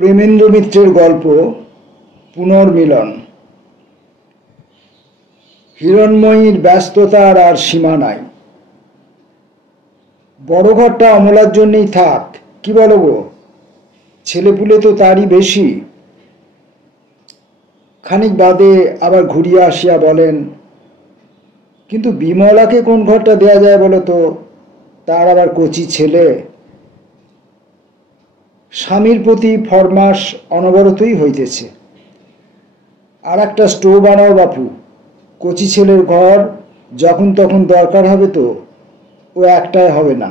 প্রেমেন্দ্র মিত্রের গল্প পুনর্মিলন। হিরণময়ীর ব্যস্ততার আর সীমা নাই। বড় ঘরটা অমলার জন্যই থাক, কি বলো গো? ছেলেপুলে তো তারই বেশি। খানিক বাদে আবার ঘুরিয়া আসিয়া বলেন, কিন্তু বিমলাকে কোন ঘরটা দেয়া যায় বলো তো? তার আবার কচি ছেলে। স্বামীর প্রতি ফরমাস অনবরতই হইতেছে। আর একটা স্টোভ আনাও বাপু, কচি ছেলের ঘর যখন তখন দরকার হবে তো, ও একটাই হবে না।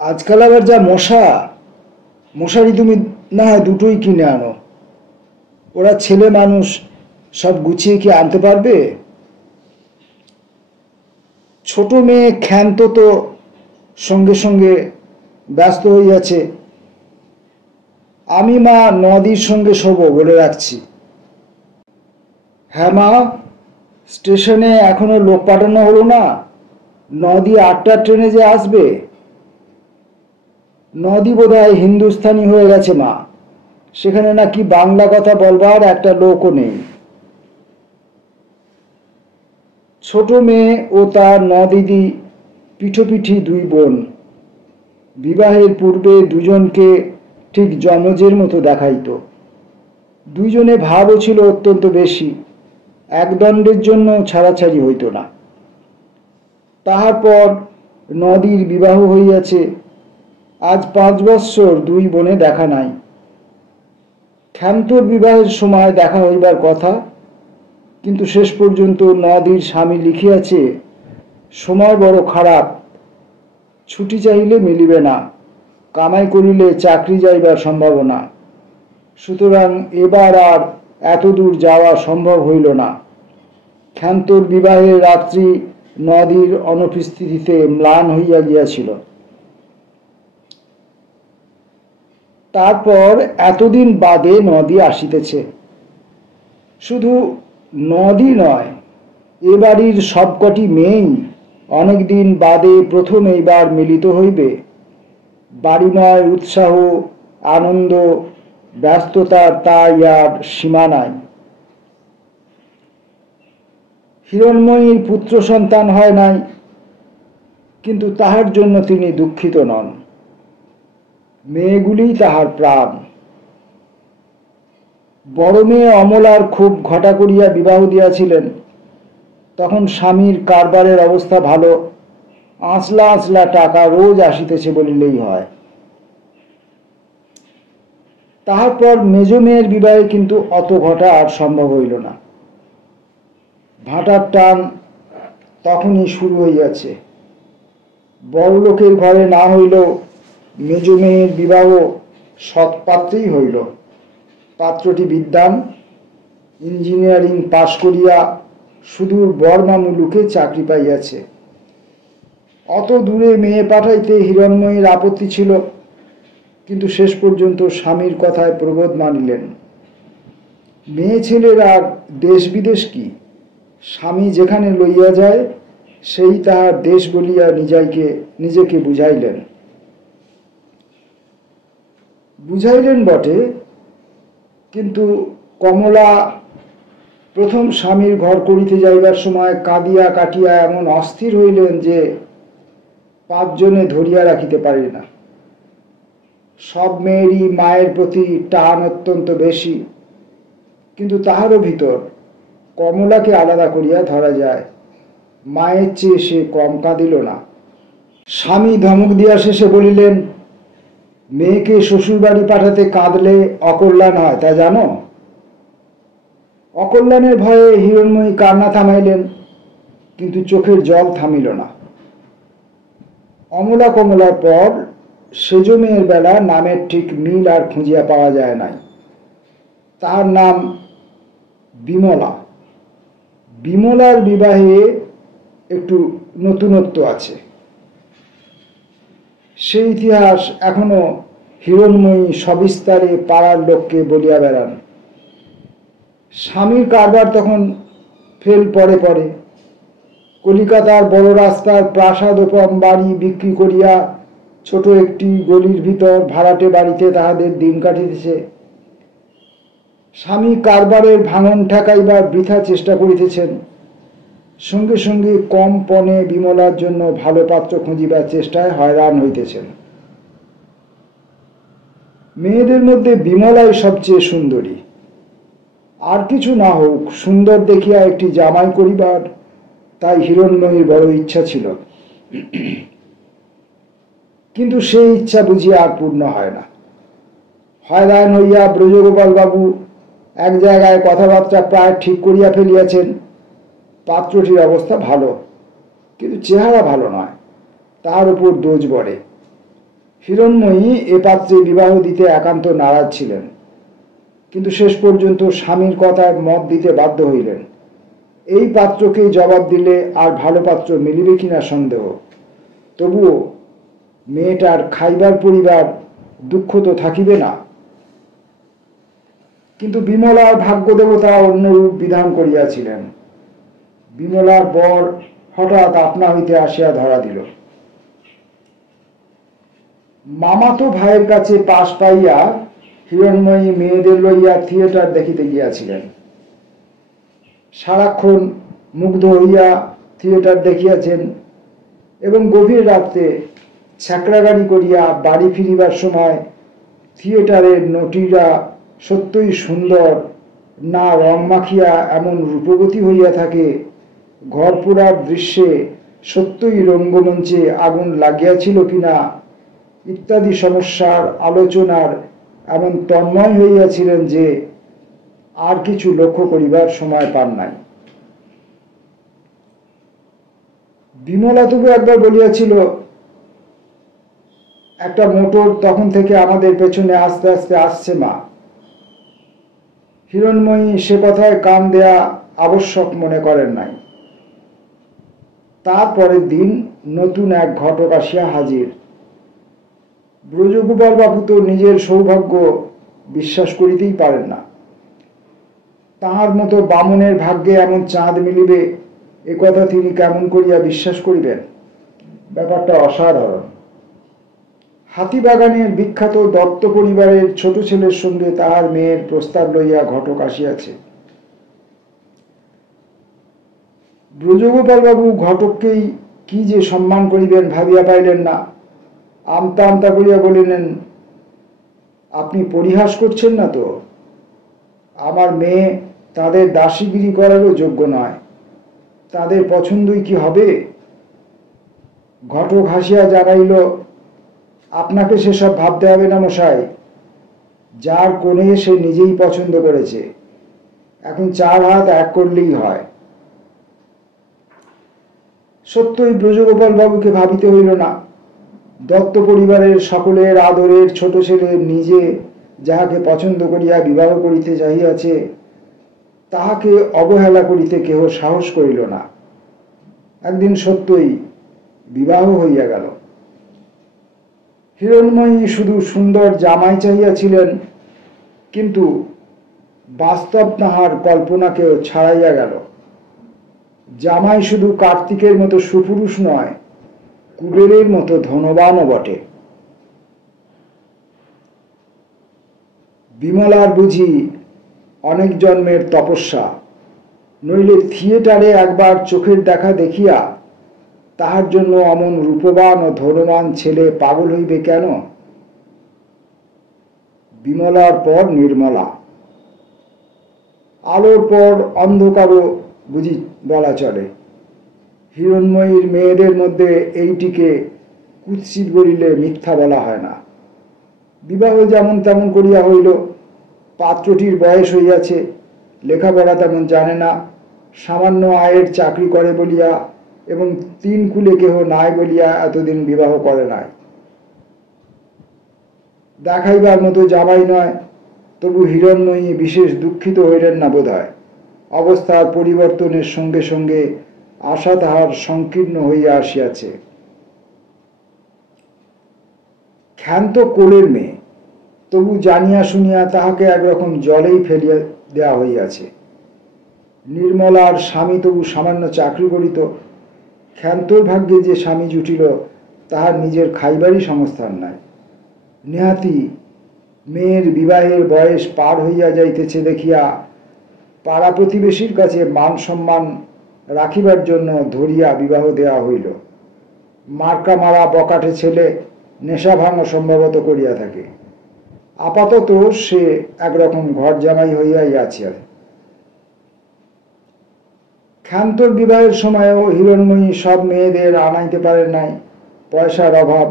আজকাল আবার যা মশারি তুমি না হয় দুটোই কিনে আনো। ওরা ছেলে মানুষ, সব গুছিয়ে কি আনতে পারবে? ছোট মেয়ে ক্ষান্ত তো সঙ্গে সঙ্গে ব্যস্ত হইয়াছে। আমি মা নদীর সঙ্গে শোবো বলে রাখছি। হ্যাঁ মা, স্টেশনে এখনো লোক পাঠানো হলো না? নদী 8টার ট্রেনে যে আসবে। নদী বোধহয় হিন্দুস্থানি হয়ে গেছে মা, সেখানে নাকি বাংলা কথা বলবার একটা লোকও নেই। ছোট মেয়ে ও তার নদিদি পিঠোপিঠি দুই বোন। বিবাহের পূর্বে দুজনকে ঠিক যমজের মতো দেখাইত। দুইজনে ভাবও ছিল অত্যন্ত বেশি, একদণ্ডের জন্য ছাড়াছাড়ি হইত না। তাহার পর নদীর বিবাহ হইয়াছে, আজ 5 বৎসর দুই বোনে দেখা নাই। ক্ষান্তর বিবাহের সময় দেখা হইবার কথা, কিন্তু শেষ পর্যন্ত নদীর স্বামী লিখিয়াছে, সময় বড় খারাপ, ছুটি চাইলে মিলিবে না, কামাই করিলে চাকরি যাইবার সম্ভাবনা, সুতরাং এবার আর এত দূর যাওয়া সম্ভব হইল না। ক্ষান্তর বিবাহের রাত্রি নদীর অনুপস্থিতিতে ম্লান হইয়া গিয়াছিল। তারপর এতদিন বাদে নদী আসিতেছে। শুধু নদী নয়, এ বাড়ির সবকটি মেয়েই অনেকদিন বাদে প্রথম এইবার মিলিত হইবে। বাড়িময় উৎসাহ, আনন্দ, ব্যস্ততার তাই আর সীমা নাই। হিরণময়ীর পুত্র সন্তান হয় নাই, কিন্তু তাহার জন্য তিনি দুঃখিত নন। মেয়েগুলি তাহার প্রাণ। বড় মেয়ে অমলার খুব ঘটা করিয়া বিবাহ দিয়াছিলেন। তখন স্বামীর কারবারের অবস্থা ভালো, আঁচলা আঁচলা টাকা রোজ আসিতেছে বলিলেই হয়। তাহার পর মেজ মেয়ের বিবাহে কিন্তু অত ঘটা আর সম্ভব হইল না। ভাটার টান তখনই শুরু হইয়াছে। বড় লোকের ঘরে না হইলেও মেজ মেয়ের বিবাহ সৎপাত্রেই হইল। পাত্রটি বিদ্বান, ইঞ্জিনিয়ারিং পাশ করিয়া সুদূর বর্মা মুলুকে চাকরি পাইয়াছে। অত দূরে মেয়ে পাঠাইতে হিরণময়ীর আপত্তি ছিল, কিন্তু শেষ পর্যন্ত স্বামীর কথায় প্রবোধ মানিলেন। মেয়ে ছেলের আর দেশ বিদেশ কি, স্বামী যেখানে লইয়া যায় সেই তাহার দেশ বলিয়া নিজেকে বুঝাইলেন বটে, কিন্তু কমলা প্রথম স্বামীর ঘর করিতে যাইবার সময় কাঁদিয়া কাটিয়া এমন অস্থির হইলেন যে 5 জনে ধরিয়া রাখিতে পারে না। সব মেয়েরই মায়ের প্রতি টান অত্যন্ত বেশি, কিন্তু তাহারও ভিতর কমলাকে আলাদা করিয়া ধরা যায়। মায়ের চেয়ে সে কম কাঁদিল না। স্বামী ধমক দিয়া শেষে বলিলেন, মেয়েকে শ্বশুর বাড়ি পাঠাতে কাঁদলে অকল্যাণ হয়, তা জানো? অকল্যাণের ভয়ে হিরণময়ী কান্না থামাইলেন, কিন্তু চোখের জল থামিল না। অমলা কমলার পর সেজ মেয়ের বেলা নামের ঠিক মিল আর খুঁজিয়া পাওয়া যায় নাই। তাহার নাম বিমলা। বিমলার বিবাহে একটু নতুনত্ব আছে। সেই ইতিহাস এখনো হিরণময়ী সবিস্তারে পাড়ার লোককে বলিয়া বেড়ান। স্বামীর কারবার তখন ফেল পরে পরে। কলিকাতার বড় রাস্তার প্রাসাদোপম বাড়ি বিক্রি করিয়া ছোট একটি গলির ভিতর ভাড়াটে বাড়িতে তাহাদের দিন কাটিতেছে। স্বামী কারবারের ভাঙন ঠেকাইবার বৃথা চেষ্টা করিতেছেন, সঙ্গে সঙ্গে কম পণে বিমলার জন্য ভালো পাত্র খুঁজিবার চেষ্টায় হয়রান হইতেছেন। মেয়েদের মধ্যে বিমলাই সবচেয়ে সুন্দরী। আর কিছু না হোক, সুন্দর দেখিয়া একটি জামাই করিবার তাই হিরণময়ীর বড় ইচ্ছা ছিল। কিন্তু সেই ইচ্ছা বুঝিয়া আর পূর্ণ হয় না। হয়রান হইয়া ব্রজগোপাল বাবু এক জায়গায় কথাবার্তা প্রায় ঠিক করিয়া ফেলিয়াছেন। পাত্রটির অবস্থা ভালো, কিন্তু চেহারা ভালো নয়, তার উপর দোষ বড়ে। হিরণময়ী এ পাত্রে বিবাহ দিতে একান্ত নারাজ ছিলেন, কিন্তু শেষ পর্যন্ত স্বামীর কথায় মত দিতে বাধ্য হইলেন। এই পাত্রকে জবাব দিলে আর ভালো পাত্র মিলিবে কিনা সন্দেহ। তবুও মেয়েটার খাইবার পরিবার দুঃখ তো থাকিবে না। কিন্তু বিমলার ভাগ্যদেবতা অন্যরূপ বিধান করিয়াছিলেন। বিমলার বর হঠাৎ আপনা হইতে আসিয়া ধরা দিল। মামাতো ভাইয়ের কাছে পাশ পাইয়া হিরণময়ী মেয়েদের লইয়া থিয়েটার দেখিতে গিয়াছিলেন। সারাক্ষণ মুগ্ধ হইয়া থিয়েটার দেখিয়াছেন এবং গভীর রাত্রে ছ্যাকড়া গাড়ি করিয়া বাড়ি ফিরিবার সময় থিয়েটারের নটিরা সত্যই সুন্দর না রং মাখিয়া এমন রূপবতী হইয়া থাকে, ঘর পোড়ার দৃশ্যে সত্যই রঙ্গমঞ্চে আগুন লাগিয়াছিল কিনা ইত্যাদি সমস্যার আলোচনার এমন তন্ময় হইয়াছিলেন যে আর কিছু লক্ষ্য করিবার সময় পান নাই। বিমলা তবু একবার বলিয়াছিল, একটা মোটর তখন থেকে আমাদের পেছনে আস্তে আস্তে আসছে মা। হিরণময়ী সে কথায় কান দেয়া আবশ্যক মনে করেন নাই। তারপরের দিন নতুন এক ঘটক আসিয়া হাজির। ব্রজগোপাল বাবু তো নিজের সৌভাগ্য বিশ্বাস করিতেই পারেন না। তাহার মতো বামনের ভাগ্যে এমন চাঁদ মিলিবে এ কথা তিনি কেমন করিয়া বিশ্বাস করিবেন? ব্যাপারটা অসাধারণ। হাতিবাগানের বিখ্যাত দত্ত পরিবারের ছোট ছেলের সঙ্গে তাহার মেয়ের প্রস্তাব লইয়া ঘটক আসিয়াছে। ব্রজগোপাল বাবু ঘটককেই কি যে সম্মান করিবেন ভাবিয়া পাইলেন না। আমতা আমতা করিয়া বলিলেন, আপনি পরিহাস করছেন না তো? আমার মেয়ে তাদের দাসীগিরি করারও যোগ্য নয়, তাদের পছন্দই কি হবে? ঘটক হাসিয়া জানাইল, আপনাকে সেসব ভাবতে হবে না মশাই, যার কোণে সে নিজেই পছন্দ করেছে, এখন চার হাত এক করলেই হয়। সত্যই ব্রজগোপাল বাবুকে ভাবিতে হইল না। দত্ত পরিবারের সকলের আদরের ছোট ছেলে নিজে যাহাকে পছন্দ করিয়া বিবাহ করিতে চাহিয়াছে, তাহাকে অবহেলা করিতে কেহ সাহস করিল না। একদিন সত্যই বিবাহ হইয়া গেল। হিরণময়ী শুধু সুন্দর জামাই চাহিয়াছিলেন, কিন্তু বাস্তব তাহার কল্পনাকেও ছাড়াইয়া গেল। জামাই শুধু কার্তিকের মতো সুপুরুষ নয়, কুবেরের মতো ধনবানও বটে। বিমলার বুঝি অনেক জন্মের তপস্যা, নইলে থিয়েটারে একবার চোখের দেখা দেখিয়া তাহার জন্য অমন রূপবান ও ধনবান ছেলে পাগল হইবে কেন? বিমলার পর নির্মলা, আলোর পর অন্ধকারও বুঝি বলা চলে। হিরণময়ীর মেয়েদের মধ্যে এইটিকে কুৎসিত বলিলে মিথ্যা বলা হয় না। বিবাহ যেমন তেমন করিয়া হইল। পাত্রটির বয়স হইয়াছে, লেখাপড়া তেমন জানে না, সামান্য আয়ের চাকরি করে বলিয়া এবং তিন কুলে কেহ নাই বলিয়া এতদিন বিবাহ করে নাই। দেখাইবার মতো জামাই নয়, তবু হিরণময়ী বিশেষ দুঃখিত হইলেন না বোধ হয়। অবস্থার পরিবর্তনের সঙ্গে সঙ্গে আশা তাহার সংকীর্ণ হইয়া আসিয়াছে। ক্ষান্ত কোলের মেয়ে, তবু জানিয়া শুনিয়া তাহাকে একরকম জলেই ফেলিয়া দেওয়া হইয়াছে। নির্মলার স্বামী তবু সামান্য চাকরি করিত। ক্ষান্তর ভাগ্যে যে স্বামী জুটিল তাহার নিজের খাইবারই সংস্থান নাই। নেহাতি মেয়ের বিবাহের বয়স পার হইয়া যাইতেছে দেখিয়া পাড়া প্রতিবেশীর কাছে মান সম্মান রাখিবার জন্য ধরিয়া বিবাহ দেওয়া হইল। মার্কা মারা বকাটে ছেলে নেশা ভাঙ সম্ভবত করিয়া থাকে। আপাতত সে একরকম ঘর জামাই হইয়াই আছে। ক্ষান্তর বিবাহের সময়ও হিরণময়ী সব মেয়েদের আনাইতে পারেন নাই, পয়সার অভাব।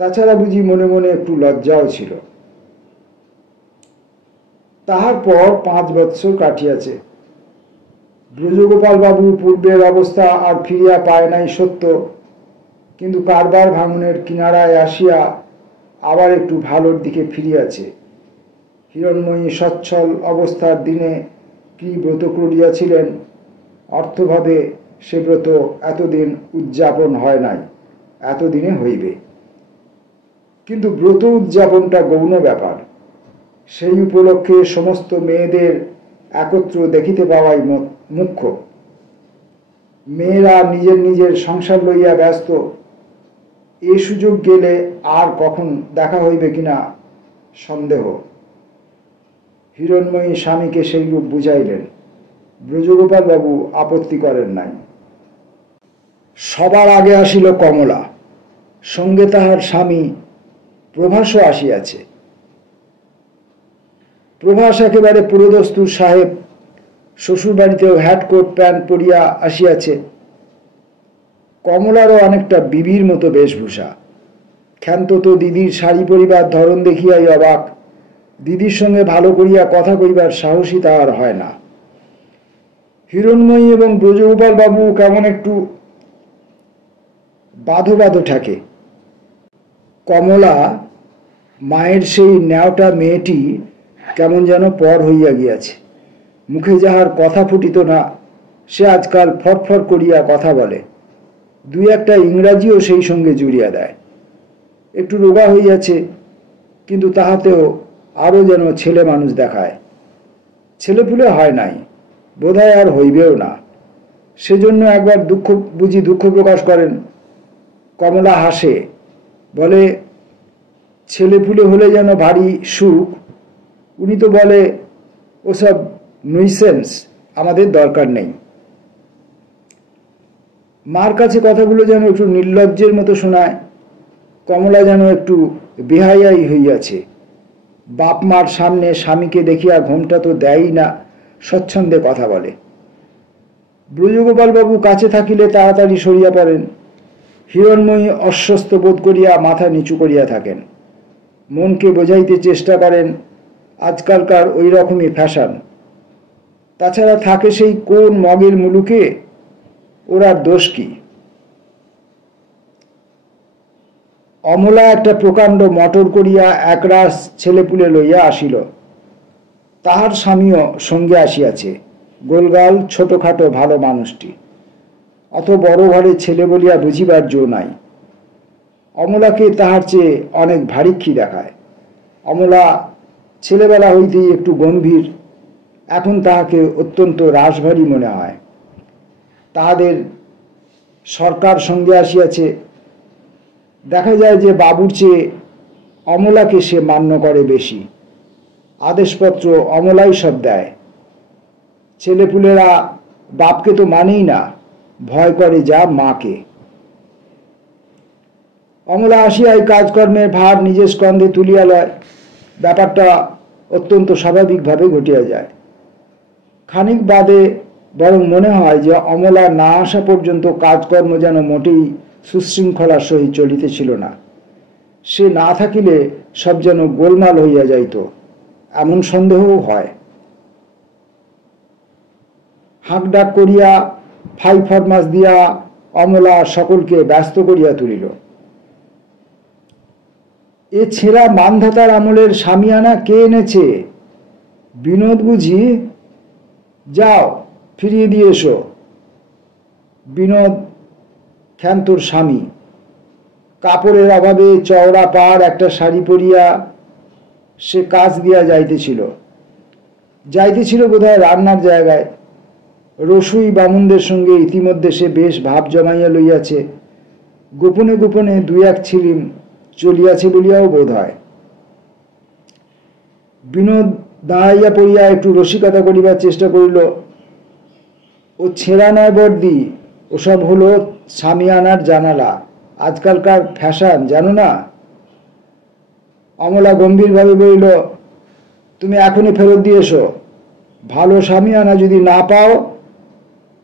তাছাড়া বুঝি মনে মনে একটু লজ্জাও ছিল। তাহার পর 5 বৎসর কাটিয়াছে। ব্রজগোপাল বাবু পূর্বের অবস্থা আর ফিরিয়া পায় নাই সত্য, কিন্তু কারবার ভাঙনের কিনারায় আসিয়া আবার একটু ভালোর দিকে ফিরিয়াছে। হিরণময়ী সচ্ছল অবস্থার দিনে কি ব্রত করিয়াছিলেন, অর্থভাবে সে ব্রত এতদিন উদযাপন হয় নাই, এতদিনে হইবে। কিন্তু ব্রত উদযাপনটা গৌণ ব্যাপার। সেই উপলক্ষে সমস্ত মেয়েদের একত্র দেখিতে পাওয়াই মুখ্য। মেয়েরা নিজের নিজের সংসার লইয়া ব্যস্ত। এ সুযোগ গেলে আর কখন দেখা হইবে কিনা সন্দেহ। হিরণময়ী স্বামীকে সেইরূপ বুঝাইলেন। ব্রজগোপাল বাবু আপত্তি করেন নাই। সবার আগে আসিল কমলা, সঙ্গে তাহার স্বামী প্রভাসও আসিয়াছে। প্রভাস একেবারে পুরোদস্তুর সাহেব, শ্বশুর বাড়িতেও হ্যাটকোট প্যান্ট পরিয়া আসিয়াছে। কমলারও অনেকটা বিবির মতো বেশভূষা। ক্ষান্ত তো দিদির শাড়ি পরিবার ধরন দেখিয়াই অবাক। দিদির সঙ্গে ভালো করিয়া কথা কইবার সাহসী তাহার হয় না। হিরণময়ী এবং ব্রজগোপাল বাবু কেমন একটু বাঁধো বাঁধো ঠাকে। কমলা মায়ের সেই ন্যাওটা মেয়েটি কেমন যেন পর হইয়া গিয়াছে। মুখে যাহার কথা ফুটিত না, সে আজকাল ফরফর করিয়া কথা বলে। 2-একটা ইংরাজিও সেই সঙ্গে জুড়িয়া দেয়। একটু রোগা হইয়াছে, কিন্তু তাহাতেও আরও যেন ছেলে মানুষ দেখায়। ছেলেপুলে হয় নাই, বোধহয় আর হইবেও না। সেজন্য একবার দুঃখ প্রকাশ করেন। কমলা হাসে, বলে ছেলেপুলে হলে যেন ভারী সুখ। উনি তো বলে ওসব নুইসেন্স, আমাদের দরকার নেই। মার কাছে কথাগুলো যেন একটু নির্লজ্জের মতো শোনায়। কমলা যেন একটু বেহায়াই হইয়াছে। বাপ মার সামনে স্বামীকে দেখিয়া ঘোমটা তো দেয়ই না, স্বচ্ছন্দে কথা বলে। ব্রজগোপাল বাবু কাছে থাকিলে তাড়াতাড়ি সরিয়া পড়েন। হিরণময়ী অস্বস্ত বোধ করিয়া মাথা নিচু করিয়া থাকেন। মনকে বোঝাইতে চেষ্টা করেন আজকালকার ওই রকমই ফ্যাশন। তাছাড়া থাকে সেই কোন মগের মুলুকে, ওরা দোষ কি? অমলা একটা প্রকাণ্ড মটর করিয়া একরাশ ছেলেপুলে লইয়া আসিল। তাহার স্বামীও সঙ্গে আসিয়াছে। গোলগাল ছোটখাটো ভালো মানুষটি। অত বড় ঘরে ছেলে বলিয়া বুঝিবার জো নাই। অমলাকে তাহার চেয়ে অনেক ভারিক্ষী দেখায়। অমলা ছেলেবেলা হইতেই একটু গম্ভীর, এখন তাহাকে অত্যন্ত রাশভারী মনে হয়। তাহাদের সরকার সঙ্গে আসিয়াছে। দেখা যায় যে বাবুর চেয়ে অমলাকে সে মান্য করে বেশি। আদেশপত্র অমলাই সব দেয়। ছেলেপুলেরা বাপকে তো মানেই না, ভয় করে যা মাকে। অমলা আসিয়াই কাজকর্মের ভার নিজের স্কন্ধে তুলিয়া লয়। ব্যাপারটা অত্যন্ত স্বাভাবিকভাবে ঘটিয়া যায়। খানিক বাদে বরং মনে হয় যে অমলা না আসা পর্যন্ত কাজকর্ম যেন মোটেই সুশৃঙ্খলার সহিত চলিতেছিল না। সে না থাকিলে সব যেন গোলমাল হইয়া যাইত, এমন সন্দেহও হয়। হাঁকডাক করিয়া ফাই ফরমাস দিয়া অমলা সকলকে ব্যস্ত করিয়া তুলিল। এ ছেঁড়া মানধাতার আমলের সামিয়ানা কে এনেছে? বিনোদ বুঝি? যাও ফিরিয়ে দিয়ে এসো। বিনোদ ক্ষান্তর স্বামী। কাপড়ের অভাবে চওড়া পাড় একটা শাড়ি পরিয়া সে কাজ দিয়া যাইতেছিল বোধহয় রান্নার জায়গায়। রসুই বামুনদের সঙ্গে ইতিমধ্যে সে বেশ ভাব জমাইয়া লইয়াছে। গোপনে গোপনে দুই এক ছিলিম চলিয়াছে বলিয়াও বোধ হয়। বিনোদ দাঁড়াইয়া পড়িয়া একটু রসিকতা করিবার চেষ্টা করিল। ও ছেঁড়া নয় বর্দি, ওসব হলো সামিয়ানার জানালা, আজকালকার ফ্যাশন জানো না। অমলা গম্ভীরভাবে বলিল, তুমি এখনই ফেরত দিয়ে এসো। ভালো সামিয়ানা যদি না পাও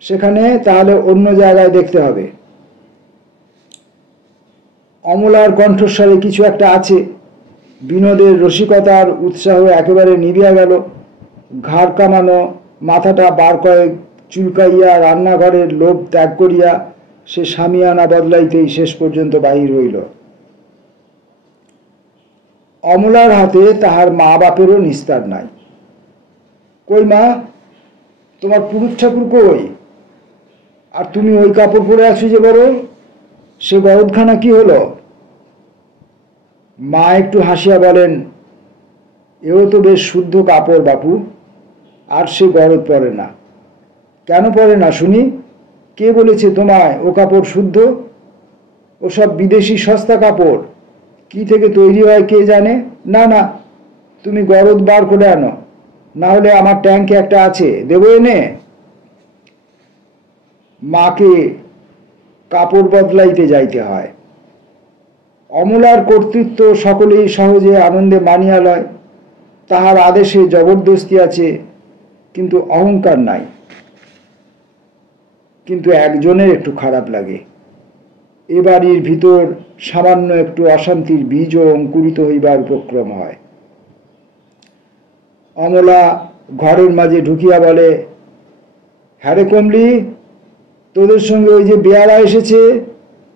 সেখানে, তাহলে অন্য জায়গায় দেখতে হবে। অমলার কণ্ঠস্বরে কিছু একটা আছে। বিনোদের রসিকতার উৎসাহ একেবারে নিভিয়া গেল। ঘাড় কামানো, মাথাটা বার কয়েক চুলকাইয়া রান্নাঘরের লোভ ত্যাগ করিয়া সে সামিয়ানা বদলাইতেই শেষ পর্যন্ত বাহির হইল। অমলার হাতে তাহার মা বাপেরও নিস্তার নাই। কই মা, তোমার পুরুষ ঠাকুর কই? আর তুমি ওই কাপড় পরে আছো যে বড়, সে গরদখানা কি হলো? মা একটু হাসিয়া বলেন, এও তো বেশ শুদ্ধ কাপড় বাপু, আর সে গরদ পরে না। কেন পরে না শুনি? কে বলেছে তোমায় ও কাপড় শুদ্ধ? ওসব বিদেশি সস্তা কাপড়, কি থেকে তৈরি হয় কে জানে। না না, তুমি গরদ বার করে আনো, না হলে আমার ট্যাঙ্কে একটা আছে, দেবো এনে। মাকে কাপড় বদলাইতে যাইতে হয়। অমলার কর্তৃত্ব সকলেই সহজে আনন্দে মানিয়া লয়। তাহার আদেশে জবরদস্তি আছে, কিন্তু অহংকার নাই। কিন্তু একজনের একটু খারাপ লাগে। এ বাড়ির ভিতর সামান্য একটু অশান্তির বীজও অঙ্কুরিত হইবার উপক্রম হয়। অমলা ঘরের মাঝে ঢুকিয়া বলে, হ্যাঁ রে কমলি, তোদের সঙ্গে ওই যে বেয়ারা এসেছে,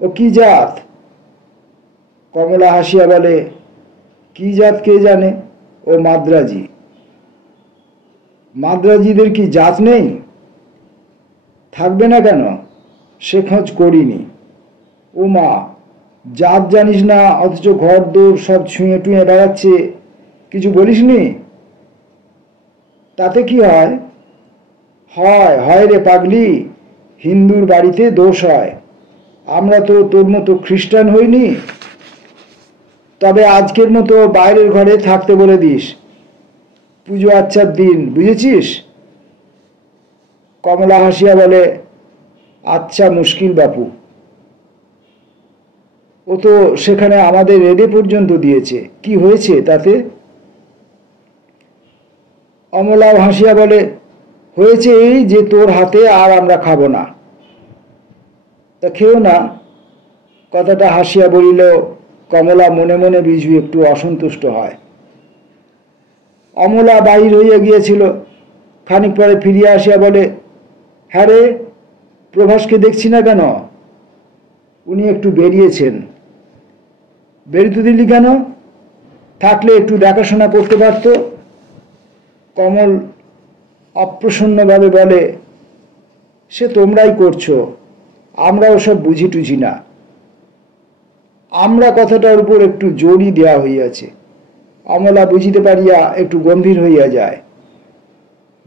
ও কি জাত? কমলা হাসিয়া বলে, কি জাত কে জানে, ও মাদ্রাজি। মাদ্রাজিদের কি জাত নেই? থাকবে না কেন? সে খোঁজ করিনি। ও মা, জাত জানিস না, অথচ ঘর দৌড় সব ছুঁয়ে টুঁয়ে বেড়াচ্ছে, কিছু বলিসনি? তাতে কি হয়? হয় হয় রে পাগলি, হিন্দুর বাড়িতে দোষ হয়। আমরা তো তোর মতো খ্রিস্টান হইনি। তবে আজকের মতো বাইরের ঘরে থাকতে বলে দিস, পুজো আচ্ছার দিন, বুঝেছিস? কমলা হাসিয়া বলে, আচ্ছা মুশকিল বাপু, ও তো সেখানে আমাদের রেডে পর্যন্ত দিয়েছে, কি হয়েছে তাতে? অমলাও হাসিয়া বলে, হয়েছে এই যে তোর হাতে আর আমরা খাবো না। তা খেও না। কথাটা হাসিয়া বলিল, কমলা মনে মনে বিজু একটু অসন্তুষ্ট হয়। অমলা বাহির হইয়া গিয়েছিল। খানিক পরে ফিরিয়া আসিয়া বলে, হ্যাঁ রে, প্রভাসকে দেখছি না কেন? উনি একটু বেরিয়েছেন। বেরোতে দিলি কেন? থাকলে একটু দেখাশোনা করতে পারত। কমল অপ্রসন্নভাবে বলে, সে তোমরাই করছো, আমরা ওসব বুঝি টুঝি না। আমরা কথাটার উপর একটু জোরই দেওয়া হইয়াছে। অমলা বুঝিতে পারিয়া একটু গম্ভীর হইয়া যায়।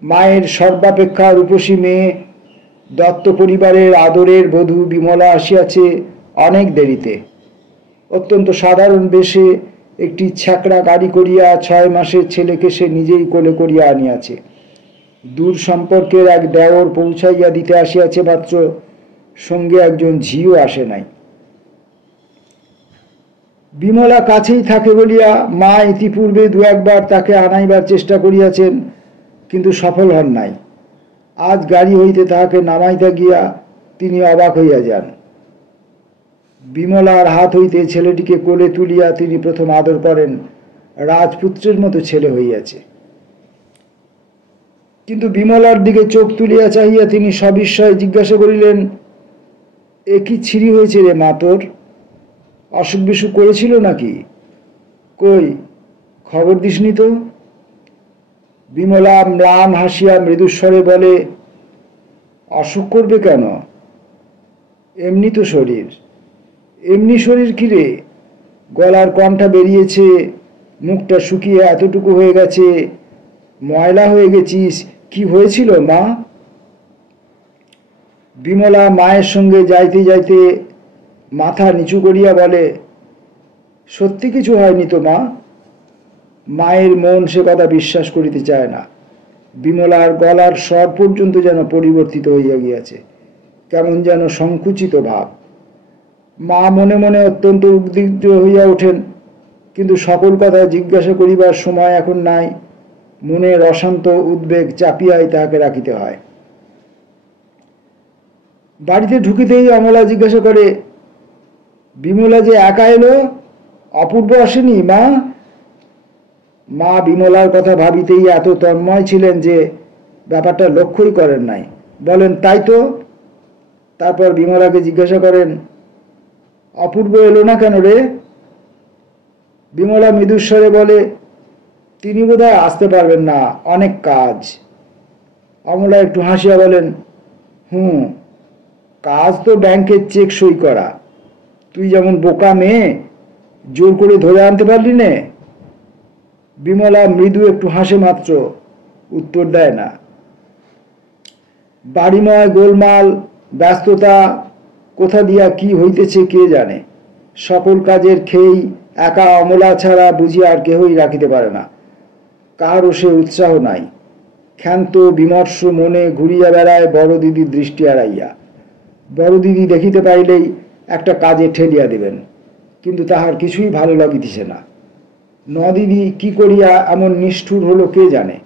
মায়ের সর্বাপেক্ষা রূপসী মেয়ে, দত্ত পরিবারের আদরের বধূ বিমলা আসিয়াছে অনেক দেরিতে। অত্যন্ত সাধারণ বেশে একটি ছ্যাকড়া গাড়ি করিয়া 6 মাসের ছেলেকে সে নিজেই কোলে করিয়া আনিয়াছে। দূর সম্পর্কের এক দেওর পৌঁছাইয়া দিতে আসিয়াছে মাত্র, সঙ্গে একজন ঝিও আসে নাই। বিমলা কাছেই থাকে বলিয়া মা ইতিপূর্বে 2-1 বার তাকে আনাইবার চেষ্টা করিয়াছেন, কিন্তু সফল হন নাই। আজ গাড়ি হইতে তাহাকে নামাইতে গিয়া তিনি অবাক হইয়া যান। বিমলার হাত হইতে ছেলেটিকে কোলে তুলিয়া তিনি প্রথম আদর করেন। রাজপুত্রের মতো ছেলে হইয়াছে। কিন্তু বিমলার দিকে চোখ তুলিয়া চাহিয়া তিনি সবিস্ময়ে জিজ্ঞাসা করিলেন, এ কি ছিরি হয়েছে রে মা তোর? অসুখ বিসুখ করেছিল নাকি? কই, খবর দিসনি তো? বিমলা ম্লান হাসিয়া মৃদুস্বরে বলে, অসুখ করবে কেন? এমনি তো শরীর। এমনি শরীর কি রে? গলার কণ্ঠা বেরিয়েছে, মুখটা শুকিয়ে এতটুকু হয়ে গেছে, ময়লা হয়ে গেছিস, কি হয়েছিল মা? বিমলা মায়ের সঙ্গে যাইতে যাইতে মাথা নিচু করিয়া বলে, সত্যি কিছু হয়নি তো মা? মায়ের মন সে কথা বিশ্বাস করিতে চায় না। বিমলার গলার স্বর পর্যন্ত যেন পরিবর্তিত হইয়া গিয়াছে, কেমন যেন সংকুচিত ভাব। মা মনে মনে অত্যন্ত উদ্বিগ্ন হইয়া ওঠেন, কিন্তু সকল কথা জিজ্ঞাসা করিবার সময় এখন নাই। মনের অশান্ত উদ্বেগ চাপিয়াই তাহাকে রাখিতে হয়। বাড়িতে ঢুকিতেই অমলা জিজ্ঞাসা করে, বিমলা যে একা এলো, অপূর্ব আসেনি মা? মা বিমলার কথা ভাবিতেই এত তন্ময় ছিলেন যে ব্যাপারটা লক্ষ্যই করেন নাই। বলেন, তাই তো? তারপর বিমলাকে জিজ্ঞাসা করেন, অপূর্ব এলো না কেন রে? বিমলা মৃদুস্বরে বলে, তিনি বোধহয় আসতে পারবেন না, অনেক কাজ। অমলা একটু হাসিয়া বলেন, কাজ তো ব্যাংকের চেক সই করা। তুই যেমন বোকা মেয়ে, জোর করে ধরে আনতে পারলি নে? বিমলা মৃদু একটু হাসে মাত্র, উত্তর দেয় না। বাড়িময় গোলমাল, ব্যস্ততা, কোথা দিয়া কি হইতেছে কে জানে। সকল কাজের খেই একা অমলা ছাড়া বুঝিয়া আর কেহই রাখিতে পারে না। কারও সে উৎসাহ নাই। ক্ষান্ত বিমর্ষ মনে ঘুরিয়া বেড়ায় বড় দিদির দৃষ্টি এড়াইয়া। বড় দিদি দেখিতে পাইলেই একটা কাজে ঠেলিয়া দেবেন, কিন্তু তাহার কিছুই ভালো লাগিতেছে না। নদিদি কি করিয়া এমন নিষ্ঠুর হলো কে জানে।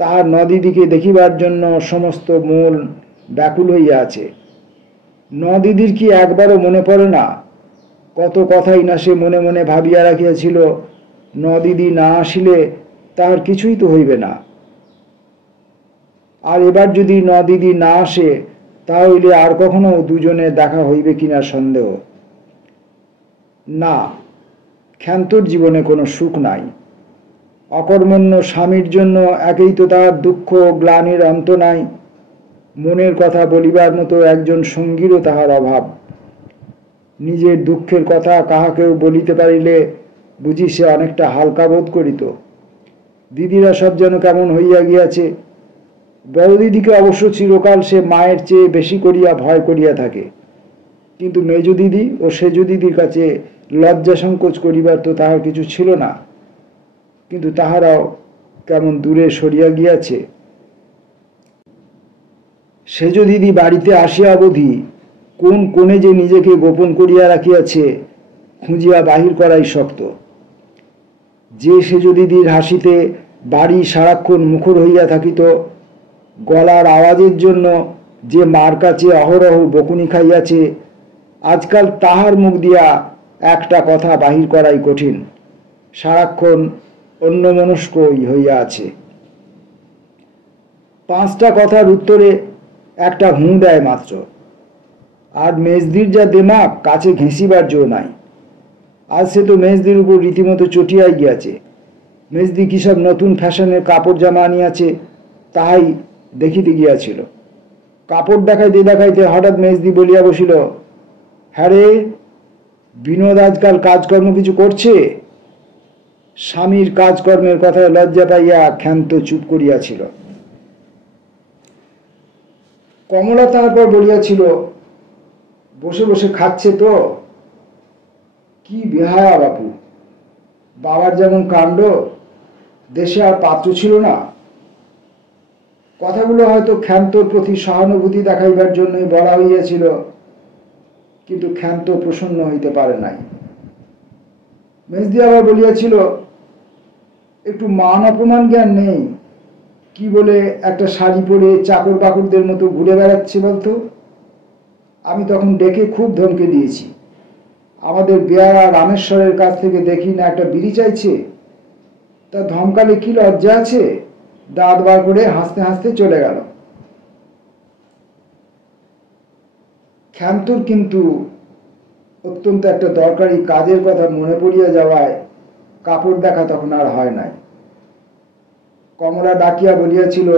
তাহার নদিদিকে দেখিবার জন্য সমস্ত মন ব্যাকুল হইয়া আছে। নদিদির কি একবারও মনে পড়ে না? কত কথাই না সে মনে মনে ভাবিয়া রাখিয়াছিল, নদিদি না আসিলে তাহার কিছুই তো হইবে না। আর এবার যদি নদিদি না আসে, তাহলে আর কখনো দুজনে দেখা হইবে কিনা সন্দেহ। না, ক্ষান্তর জীবনে কোনো সুখ নাই। অকর্মণ্য স্বামীর জন্য একেই তো তাহার দুঃখ গ্লানির অন্ত নাই। মনের কথা বলিবার মতো একজন সঙ্গীরও তাহার অভাব। নিজের দুঃখের কথা কাহাকেও বলিতে পারিলে বুঝি সে অনেকটা হালকা বোধ করিত। দিদিরা সব যেন কেমন হইয়া গিয়াছে। বড় দিদিকে অবশ্য চিরকাল সে মায়ের চেয়ে বেশি করিয়া ভয় করিয়া থাকে, কিন্তু মেজ দিদি ও সেজ দিদির কাছে লজ্জা সংকোচ করিবার তো তাহার কিছু ছিল না। কিন্তু তাহারাও কেমন দূরে সরিয়া গিয়াছে। সেজ দিদি বাড়িতে আসিয়া অবধি কোন কোণে যে নিজেকে গোপন করিয়া রাখিয়াছে, খুঁজিয়া বাহির করাই শক্ত। যে সেজ দিদির হাসিতে বাড়ি সারাক্ষণ মুখর হইয়া থাকিত, গলার আওয়াজের জন্য যে মার কাছে অহরহ বকুনি খাইয়াছে, আজকাল তাহার মুখ দিয়া একটা কথা বাহির করাই কঠিন। সারাক্ষণ অন্যমনস্কই হইয়া আছে। 5টা কথার উত্তরে একটা হুঁ দেয় মাত্র। আর মেজদির যা দেমাক, কাছে ঘেঁষিবার জো নাই। আজ সে তো মেজদির উপর রীতিমতো চটিয়াই গিয়াছে। মেজদি কি সব নতুন ফ্যাশনের কাপড় জামা আনিয়াছে, তাহাই দেখিতে গিয়াছিল। কাপড় দেখাইতে দেখাইতে হঠাৎ মেজদি বলিয়া বসিল, হ্যাঁ রে, বিনোদ আজকাল কাজকর্ম কিছু করছে? স্বামীর কাজকর্মের কথায় লজ্জা পাইয়া ক্ষান্ত চুপ করিয়াছিল। কমলা তারপর বলিয়াছিল, বসে বসে খাচ্ছে তো। কি বেহায়া বাপু! বাবার যেমন কাণ্ড, দেশে আর পাত্র ছিল না। কথাগুলো হয়তো ক্ষান্তর প্রতি সহানুভূতি দেখাইবার জন্যই বলা হইয়াছিল, কিন্তু ক্ষান্ত প্রসন্ন হইতে পারে নাই। মেজদি আবার বলিয়াছিল, একটু মান অপমান জ্ঞান নেই? কি বলে একটা শাড়ি পরে চাকর বাকরদের মতো ঘুরে বেড়াচ্ছে বলতো? আমি তখন ডেকে খুব ধমকে দিয়েছি। আমাদের বেয়ারা রামেশ্বরের কাছ থেকে দেখি না একটা বিড়ি চাইছে, তা ধমকালে কি লজ্জা আছে? দাঁত বার করে হাসতে হাসতে চলে গেল। ক্ষান্তর কিন্তু অত্যন্ত একটা দরকারি কাজের কথা মনে পড়িয়া যাওয়ায় কাপড় দেখা তখন আর হয় নাই। কমলা ডাকিয়া বলিয়াছিল,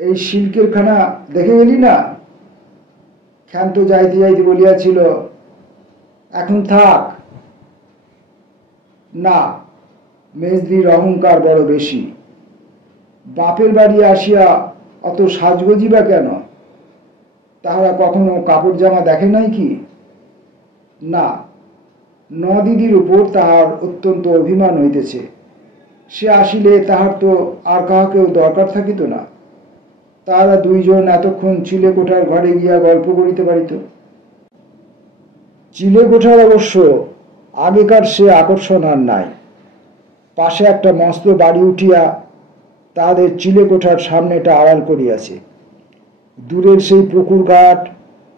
এই সিল্কের খানা দেখে গেলি না? ক্ষান্ত যাইতে যাইতে বলিয়াছিল, এখন থাক না, মেজদির অহংকার বড় বেশি। বাপের বাড়ি আসিয়া অত সাজগোজি বা কেন? তাহারা কখনো কাপড় জামা দেখে নাই কি? না, নদিদির উপর তাহার অত্যন্ত অভিমান হইতেছে। সে আসিলে তাহার তো আর কাহাকেও দরকার থাকিত না। তাহারা দুইজন এতক্ষণ চিলেকোঠার ঘরে গিয়া গল্প করিতে পারিত। চিলেকোঠার অবশ্য আগেকার সে আকর্ষণ আর নাই। পাশে একটা মস্ত বাড়ি উঠিয়া তাহাদের চিলেকোঠার সামনেটা আড়াল করিয়াছে। দূরের সেই পুকুর ঘাট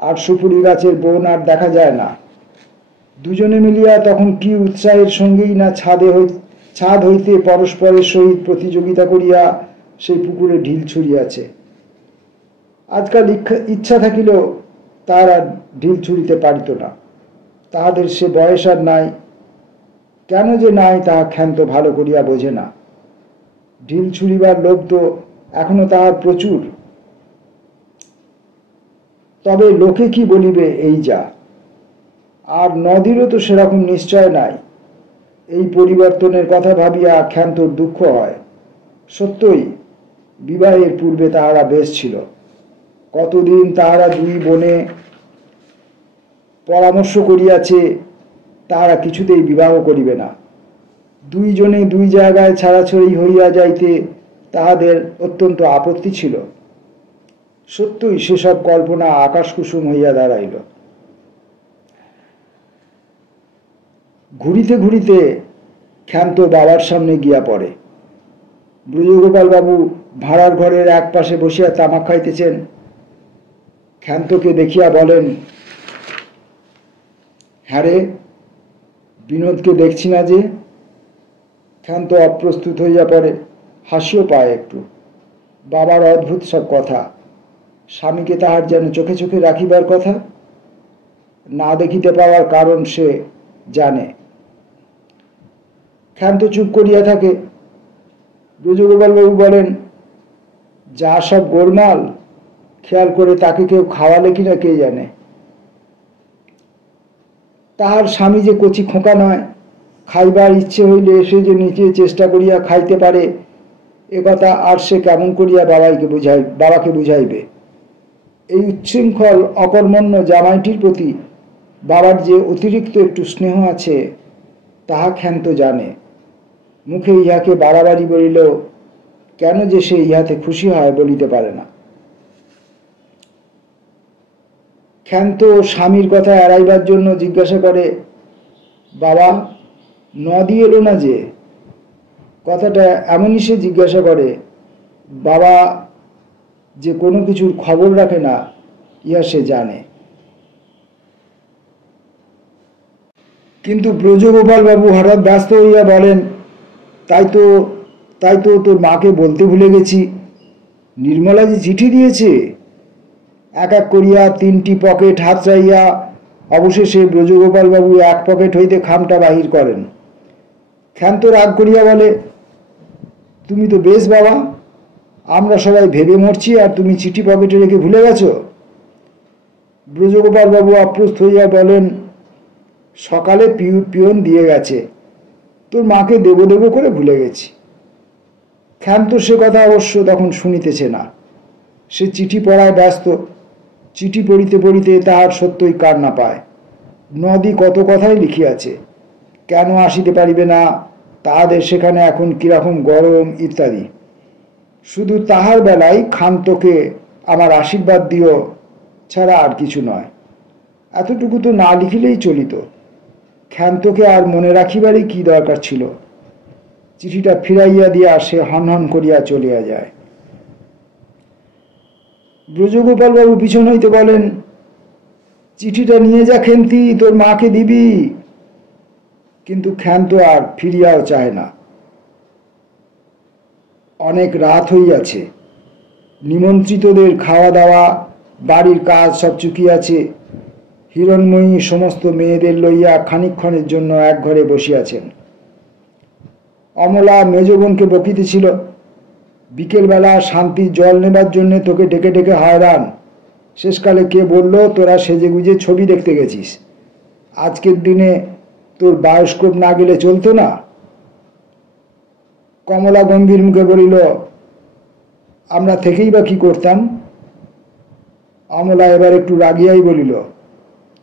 আর সুপুরি গাছের বন আর দেখা যায় না। দুজনে মিলিয়া তখন কি উৎসাহের সঙ্গেই না ছাদ হইতে পরস্পরের সহিত প্রতিযোগিতা করিয়া সেই পুকুরে ঢিল ছুড়িয়াছে। আজকাল ইচ্ছা থাকিলেও তাহারা ঢিল ছুড়িতে পারিত না। তাহাদের সে বয়স আর নাই। কেন যে নাই তাহা ক্ষান্ত ভালো করিয়া বোঝে না। ঢিল ছুড়িবার লোভ তো এখনো তাহার প্রচুর। তবে লোকে কি বলিবে এই যা। আর নদীরও তো সেরকম নিশ্চয় নাই। এই পরিবর্তনের কথা ভাবিয়া ক্ষান্তর দুঃখ হয়। সত্যই বিবাহের পূর্বে তাহারা বেশ ছিল। কতদিন তাহারা দুই বোনে পরামর্শ করিয়াছে তাহারা কিছুতেই বিবাহ করিবে না। দুইজনে দুই জায়গায় ছাড়াছড়ি হইয়া যাইতে তাহাদের অত্যন্ত আপত্তি ছিল। সত্যই সেসব কল্পনা আকাশকুসুম হইয়া দাঁড়াইল। ঘুরিতে ঘুরিতে ক্ষান্ত বাবার সামনে গিয়া পড়ে। ব্রজগোপাল বাবু ভাড়ার ঘরের এক পাশে বসিয়া তামাক খাইতেছেন। ক্ষান্তকে দেখিয়া বলেন, হ্যাঁ রে, বিনোদকে দেখছি না যে। ক্ষান্ত অপ্রস্তুত হইয়া পড়ে, হাসিও পায় একটু। বাবার অদ্ভুত সব কথা। স্বামীকে তাহার যেন চোখে চোখে রাখিবার কথা। না দেখিতে পাওয়ার কারণ সে জানে। ক্ষান্ত চুপ করিয়া থাকে। ব্রজগোপালবাবু বলেন, যা সব গোলমাল, খেয়াল করে তাকে কেউ খাওয়ালে কিনা কে জানে। তাহার স্বামী যে কচি খোকা নয়, খাইবার ইচ্ছে হইলে সে যে নিজে চেষ্টা করিয়া খাইতে পারে, একথা আর সে কেমন করিয়া বাবাকে বুঝাইবে। এই উচ্ছৃঙ্খল অকর্মণ্য জামাইটির প্রতি বাবার যে অতিরিক্ত একটু স্নেহ আছে তাহা ক্ষান্ত জানে। মুখে ইহাকে বাড়াবাড়ি বলিলেও কেন যে সে ইহাতে খুশি হয় বলিতে পারে না। ক্ষান্ত স্বামীর কথা এড়াইবার জন্য জিজ্ঞাসা করে, বাবা, নদী এলো না যে? কথাটা এমনই সে জিজ্ঞাসা করে, বাবা যে কোনো কিছুর খবর রাখে না ইহা সে জানে। কিন্তু ব্রজগোপাল বাবু হঠাৎ ব্যস্ত হইয়া বলেন, তাই তো তোর মাকে বলতে ভুলে গেছি, নির্মলা যে চিঠি দিয়েছে। এক এক করিয়া 3টি পকেট হাতড়াইয়া অবশেষে ব্রজগোপাল বাবু এক পকেট হইতে খামটা বাহির করেন। ক্ষান্ত রাগ করিয়া বলে, তুমি তো বেশ বাবা, আমরা সবাই ভেবে মরছি আর তুমি চিঠি পকেটে রেখে ভুলে গেছো। ব্রজগোপাল বাবু অপ্রস্তুত হইয়া বলেন, সকালে পিয়ন দিয়ে গেছে, তোর মাকে দেব করে ভুলে গেছি। ক্ষান্ত সে কথা অবশ্য তখন শুনিতেছে না। সে চিঠি পড়ায় ব্যস্ত। চিঠি পড়িতে পড়িতে তাহার সত্যই কান্না পায়। নদী কত কথাই লিখিয়াছে, কেন আসিতে পারিবে না, তাহাদের সেখানে এখন কিরকম গরম ইত্যাদি। শুধু তাহার বেলায় ক্ষান্তকে আমার আশীর্বাদ দিও ছাড়া আর কিছু নয়। এতটুকু তো না লিখিলেই চলিত। ক্ষান্তকে আর মনে রাখিবারই কি দরকার ছিল। চিঠিটা ফিরাইয়া দিয়া সে হনহন করিয়া চলিয়া যায়। ব্রজগোপাল বাবু পিছন হইতে বলেন, চিঠিটা নিয়ে যা খেন্তি, তোর মাকে দিবি। কিন্তু ক্ষান্ত আর ফিরিয়াও চায় না। অনেক রাত হইয়াছে। নিমন্ত্রিতদের খাওয়া দাওয়া, বাড়ির কাজ সব চুকিয়াছে। হিরণময়ী সমস্ত মেয়েদের লইয়া খানিকক্ষণের জন্য এক ঘরে বসিয়াছেন। অমলা মেজ বোনকে বকিতেছিল, বিকেলবেলা শান্তির জল নেবার জন্য তোকে ডেকে ডেকে হয়রান। শেষকালে কে বলল তোরা সেজে গুজে ছবি দেখতে গেছিস। আজকের দিনে তোর বায়োস্কোপ না গেলে চলতো না। কমলা গম্ভীর মুখে বলিল, আমরা থেকেই বা কি করতাম। অমলা এবার একটু রাগিয়াই বলিল,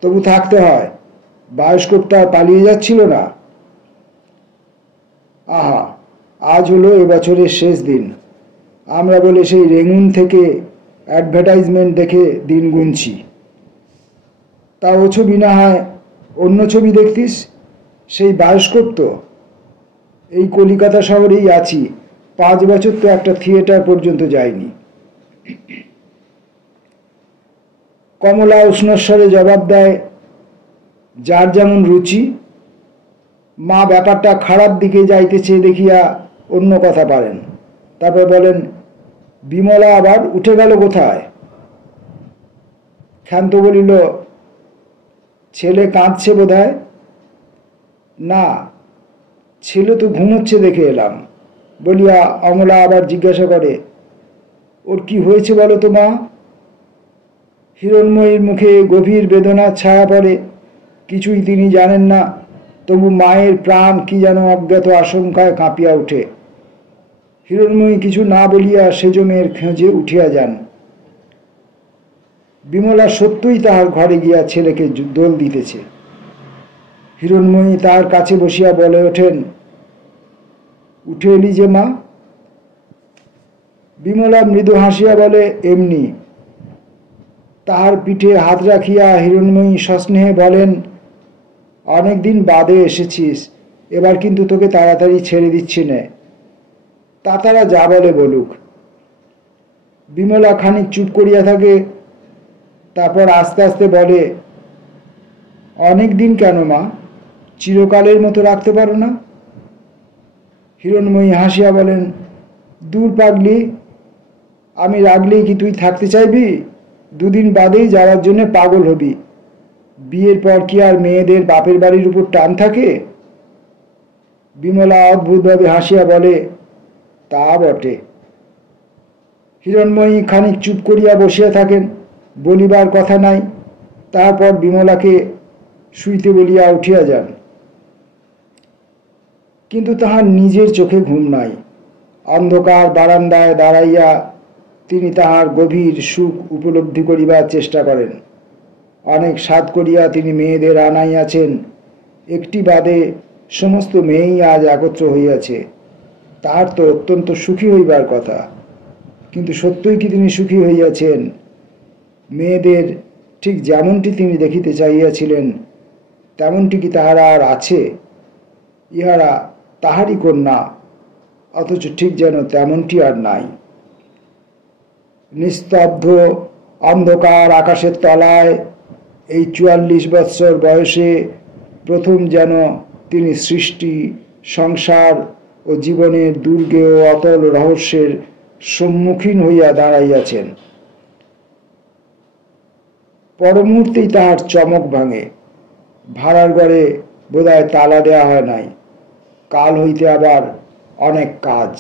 তবু থাকতে হয়, বায়োস্কোপটা পালিয়ে যাচ্ছিল না। আহা, আজ হলো এবছরের শেষ দিন। আমরা বলে সেই রেঙ্গুন থেকে অ্যাডভার্টাইজমেন্ট দেখে দিন গুনছি। তা ও ছবি না হয় অন্য ছবি দেখতিস। সেই বায়োস্কোপ তো এই কলিকাতা শহরেই আছি, 5 বছর তো একটা থিয়েটার পর্যন্ত যায়নি। কমলা উষ্ণস্বরে জবাব দেয়, যার যেমন রুচি। মা ব্যাপারটা খারাপ দিকে যাইতেছে দেখিয়া অন্য কথা পারেন। তারপর বলেন, বিমলা আবার উঠে গেল কোথায়? ক্ষান্ত বলিল, ছেলে কাঁদছে বোধহয়। না, ছেলে তো ঘুমোচ্ছে দেখে এলাম বলিয়া অমলা আবার জিজ্ঞাসা করে, ওর কি হয়েছে বলো তো মা? হিরণময়ীর মুখে গভীর বেদনার ছায়া পড়ে। কিছুই তিনি জানেন না, তবু মায়ের প্রাণ কি যেন অজ্ঞাত আশঙ্কায় কাঁপিয়া ওঠে। হিরণময়ী কিছু না বলিয়া সেজমের খোঁজে উঠিয়া যান। বিমলা সত্যই তাহার ঘরে গিয়া ছেলেকে দোল দিতেছে। হিরণময়ী তার কাছে বসিয়া বলে ওঠেন, উঠে এলি যে মা? বিমলা মৃদু হাসিয়া বলে, এমনি। তাহার পিঠে হাত রাখিয়া হিরণময়ী সস্নেহে বলেন, অনেকদিন বাদে এসেছিস, এবার কিন্তু তোকে তাড়াতাড়ি ছেড়ে দিচ্ছি নে। তা তারা যা বলে বলুক। বিমলা খানিক চুপ করিয়া থাকে, তারপর আস্তে আস্তে বলে, অনেক দিন কেন মা? চিরকালের মতো রাখতে পারো না? হিরণময়ী হাসিয়া বলেন, দূর পাগলি, আমি রাখলেই কি তুই থাকতে চাইবি? 2 দিন বাদেই যাওয়ার জন্য পাগল হবি। বিয়ের পর কি আর মেয়েদের বাপের বাড়ির উপর টান থাকে? বিমলা অদ্ভুতভাবে হাসিয়া বলে, তা বটে। হিরণময়ী খানিক চুপ করিয়া বসিয়া থাকেন, বলিবার কথা নাই। তারপর বিমলাকে শুইতে বলিয়া উঠিয়া যান। কিন্তু তাহার নিজের চোখে ঘুম নাই। অন্ধকার বারান্দায় দাঁড়াইয়া তিনি তাহার গভীর সুখ উপলব্ধি করিবার চেষ্টা করেন। অনেক সাধ করিয়া তিনি মেয়েদের আনাইয়াছেন, একটি বাদে সমস্ত মেয়েই আজ একত্র হইয়াছে। তাহার তো অত্যন্ত সুখী হইবার কথা, কিন্তু সত্যই কি তিনি সুখী হইয়াছেন? মেয়েদের ঠিক যেমনটি তিনি দেখিতে চাহিয়াছিলেন তেমনটি কি তাহারা আর আছে? ইহারা তাহারই কন্যা, অথচ ঠিক যেন তেমনটি আর নাই। নিস্তব্ধ অন্ধকার আকাশের তলায় এই 44 বৎসর বয়সে প্রথম যেন তিনি সৃষ্টি, সংসার ও জীবনের দুর্গে ও অতল রহস্যের সম্মুখীন হইয়া দাঁড়াইয়াছেন। পরমুহূর্তেই তাহার চমক ভাঙে। ভাড়ার ঘরে বোধহয় তালা দেওয়া হয় নাই। কাল হইতে আবার অনেক কাজ।